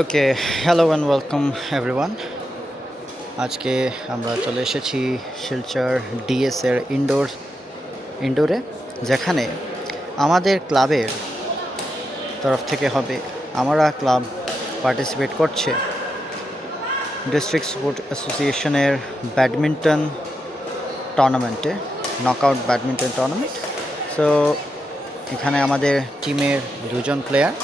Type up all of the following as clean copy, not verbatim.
Okay, hello and welcome everyone. আজকে আমরা চলে এসেছি শিলচর ডিএসএর ইনডোরে, যেখানে আমাদের ক্লাবের তরফ থেকে হবে। আমরা ক্লাব পার্টিসিপেট করছে ডিস্ট্রিক্ট স্পোর্ট অ্যাসোসিয়েশনের ব্যাডমিন্টন টুর্নামেন্টে, নকআউট ব্যাডমিন্টন টুর্নামেন্ট। সো এখানে আমাদের টিমের দুজন প্লেয়ার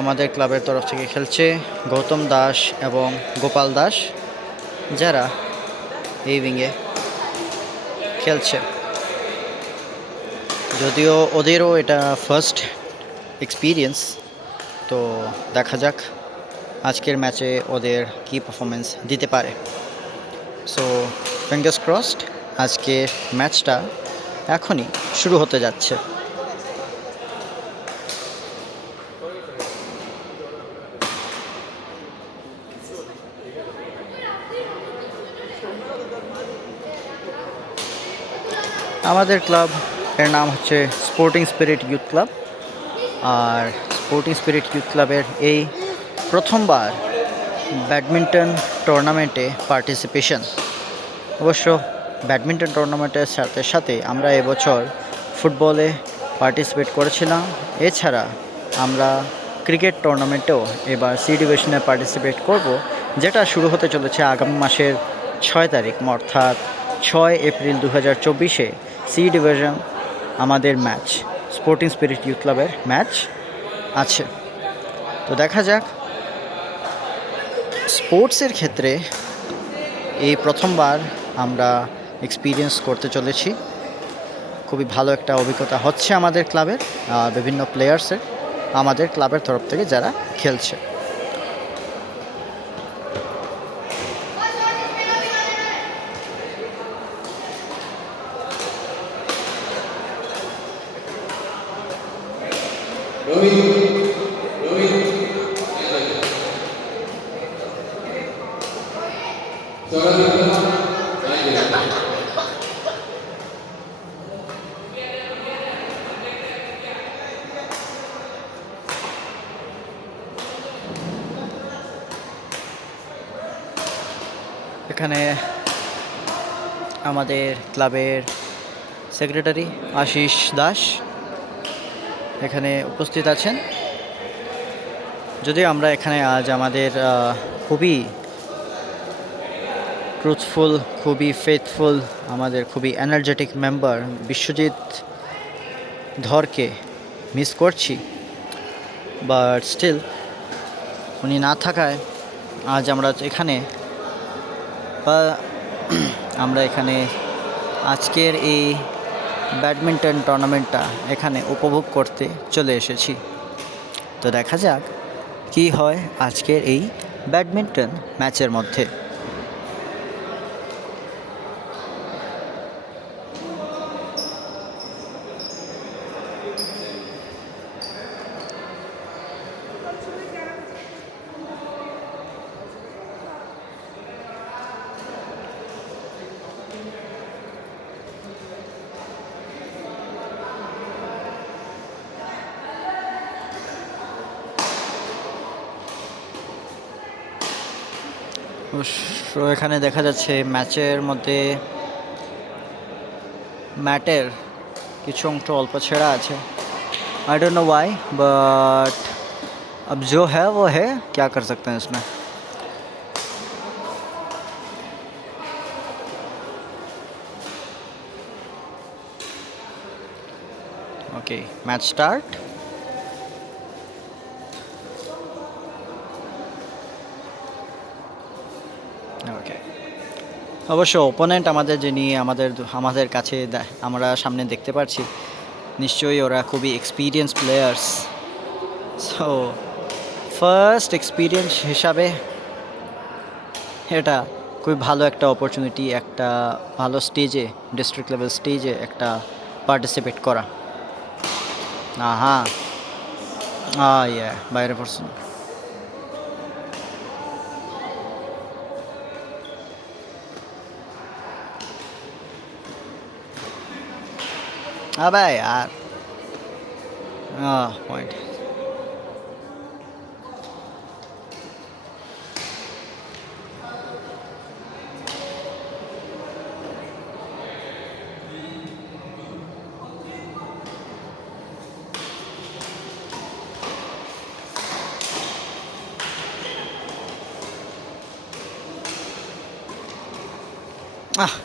আমাদের ক্লাবের তরফ থেকে খেলছে, গৌতম দাস এবং গোপাল দাস, যারা এই উইংয়ে খেলছে। যদিও ওদেরও এটা ফার্স্ট এক্সপিরিয়েন্স, তো দেখা যাক আজকের ম্যাচে ওদের কী পারফরমেন্স দিতে পারে। সো ফিঙ্গার্স ক্রসড, আজকে ম্যাচটা এখনই শুরু হতে যাচ্ছে। আমাদের ক্লাব এর নাম হচ্ছে স্পোর্টিং স্পিরিট ইউথ ক্লাব, আর স্পোর্টিং স্পিরিট ইউথ ক্লাবের এই প্রথমবার ব্যাডমিন্টন টুর্নামেন্টে পার্টিসিপেশন। অবশ্য ব্যাডমিন্টন টুর্নামেন্টের সাথে সাথে আমরা এবছর ফুটবলে পার্টিসিপেট করেছিলাম। এছাড়া আমরা ক্রিকেট টুর্নামেন্টেও এবার সি ডিভিশনে পার্টিসিপেট করব, যেটা শুরু হতে চলেছে আগামী মাসের 6 তারিখ, অর্থাৎ 6 এপ্রিল 2024-এ সি ডিভিশন আমাদের ম্যাচ, স্পোর্টিং স্পিরিট ইউথ ক্লাবের ম্যাচ আছে। তো দেখা যাক। স্পোর্টসের ক্ষেত্রে এই প্রথমবার আমরা এক্সপিরিয়েন্স করতে চলেছি। খুবই ভালো একটা অভিজ্ঞতা হচ্ছে আমাদের ক্লাবের বিভিন্ন প্লেয়ার্সের, আমাদের ক্লাবের তরফ থেকে যারা খেলছে। এখানে আমাদের ক্লাবের সেক্রেটারি আশিস দাস এখানে উপস্থিত আছেন। যদিও আমরা এখানে আজ আমাদের খুবই ট্রুথফুল, খুবই ফেথফুল, আমাদের খুবই এনার্জেটিক মেম্বার বিশ্বজিৎ ধরকে মিস করছি, বাট স্টিল উনি না থাকায় আজ আমরা এখানে আজকের এই ব্যাডমিন্টন টুর্নামেন্টটা এখানে উপভোগ করতে চলে এসেছি। তো দেখা যাক কি হয় আজকের এই ব্যাডমিন্টন ম্যাচের মধ্যে। অবশ্য এখানে দেখা যাচ্ছে ম্যাচের মধ্যে ম্যাটের কিছু অংশ অল্প ছেঁড়া আছে। I don't know why, but अब जो है वो है, क्या कर सकते हैं इसमें। Okay, match start. ওকে, অবশ্য ওপোনেন্ট আমাদের যিনি আমাদের কাছে আমরা সামনে দেখতে পাচ্ছি, নিশ্চয়ই ওরা খুবই experience players. So first experience হিসাবে এটা খুবই ভালো একটা অপরচুনিটি, একটা ভালো স্টেজে, ডিস্ট্রিক্ট লেভেল স্টেজে একটা পার্টিসিপেট করা। হ্যাঁ, ইয়া বাইরে পড়ছেন। अबे यार, point. Ah.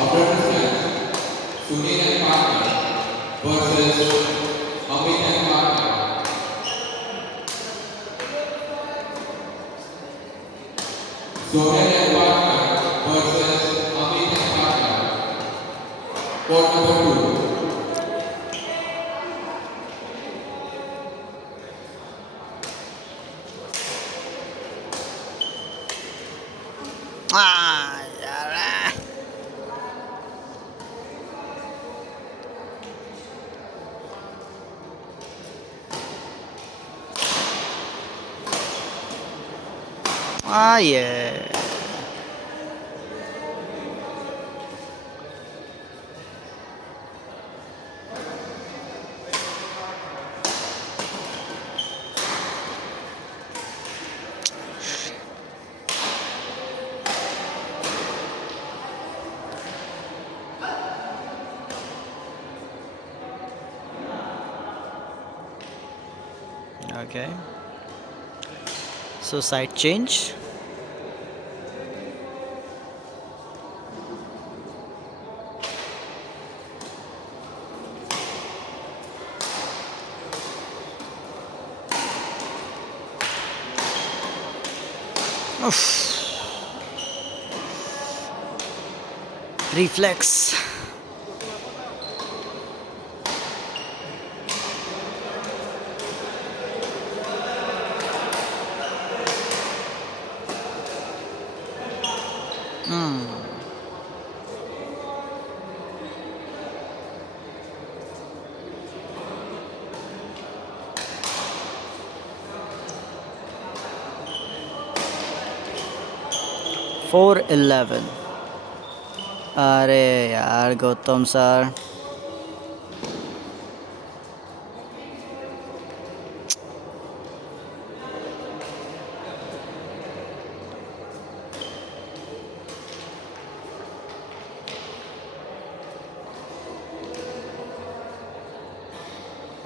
Operator stands Sunil and partner versus Amit and partner. Sohail and partner versus Amit and partner. Court number 2. Ah, यार. Ah, yeah. Okay. So side change. Oof. Reflex. Hmm. Four 11. अरे यार गौतम सर.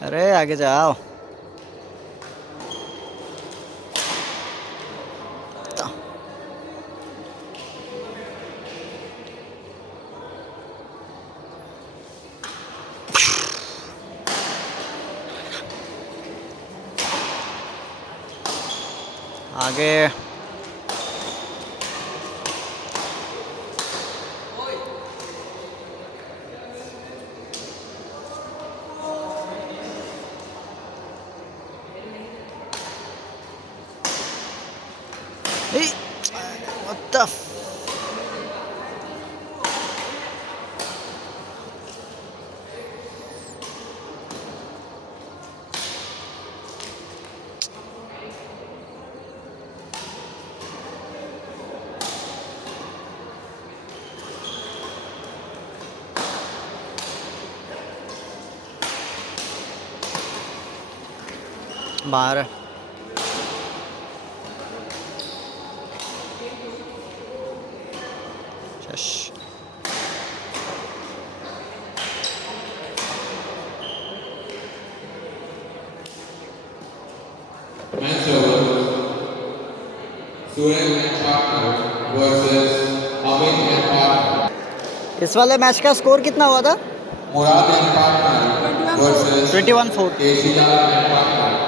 अरे आगे जाओ. आगे. Hey, what the बाहर. Shush. Match over. Sohail and partner versus Amit and partner. इस वाले मैच का स्कोर कितना हुआ था? Murad and partner versus 21-4. DSA and partner.